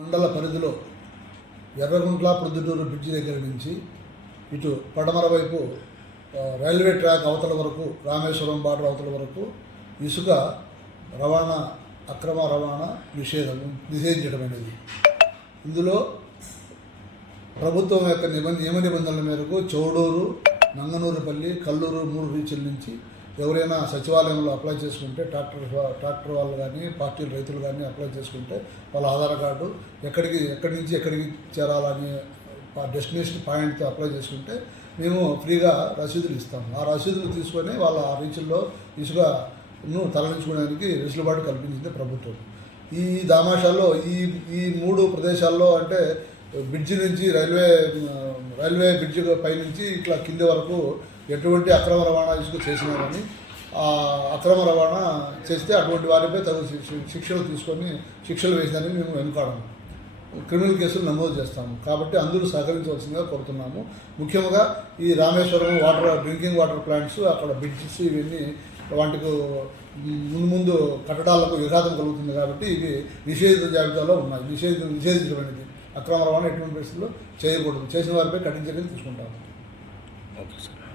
మండల పరిధిలో ఎర్రగుంట్ల ప్రొద్దుటూరు బ్రిడ్జి దగ్గర నుంచి ఇటు పడమర వైపు రైల్వే ట్రాక్ అవతల వరకు రామేశ్వరం బార్డర్ అవతల వరకు ఇసుక రవాణా అక్రమ రవాణా నిషేధం నిషేధించడం అనేది ఇందులో ప్రభుత్వం యొక్క నిబంధ నియమ నిబంధనల మేరకు చౌడూరు నంగనూరుపల్లి కల్లూరు మూడు రీచ్ల నుంచి ఎవరైనా సచివాలయంలో అప్లై చేసుకుంటే ట్రాక్టర్ ట్రాక్టర్ వాళ్ళు కానీ పార్టీలు రైతులు కానీ అప్లై చేసుకుంటే వాళ్ళ ఆధార్ కార్డు ఎక్కడికి ఎక్కడి నుంచి ఎక్కడికి చేరాలని డెస్టినేషన్ పాయింట్తో అప్లై చేసుకుంటే మేము ఫ్రీగా రసీదులు ఇస్తాము ఆ రసీదులు తీసుకొని వాళ్ళ ఆ రీచుల్లో ఇసుకను తరలించుకోవడానికి వెసులుబాటు కల్పించింది ప్రభుత్వం ఈ దామాషాల్లో ఈ ఈ మూడు ప్రదేశాల్లో అంటే బ్రిడ్జి నుంచి రైల్వే రైల్వే బ్రిడ్జి పైనుంచి ఇట్లా కింది వరకు ఎటువంటి అక్రమ రవాణా ఇసుక చేసినారని అక్రమ రవాణా చేస్తే అటువంటి వారిపై తగు శిక్షలు తీసుకొని శిక్షలు వేసినారని మేము వెనుకాడము క్రిమినల్ కేసులు నమోదు చేస్తాము కాబట్టి అందరూ సహకరించవలసిందిగా కోరుతున్నాము ముఖ్యంగా ఈ Rameswaram water drinking water plants అక్కడ బ్రిడ్జెస్ ఇవన్నీ వాటికి ముందు ముందు కట్టడాలకు విఘాతం కలుగుతుంది కాబట్టి ఇవి నిషేధిత జాబితాలో ఉన్నాయి నిషేధ నిషేధించబడింది అక్రమ రవాణా ఎటువంటి పరిస్థితుల్లో చేయకూడదు చేసిన వారిపై కఠిన చర్యలు తీసుకుంటాము ఓకే సార్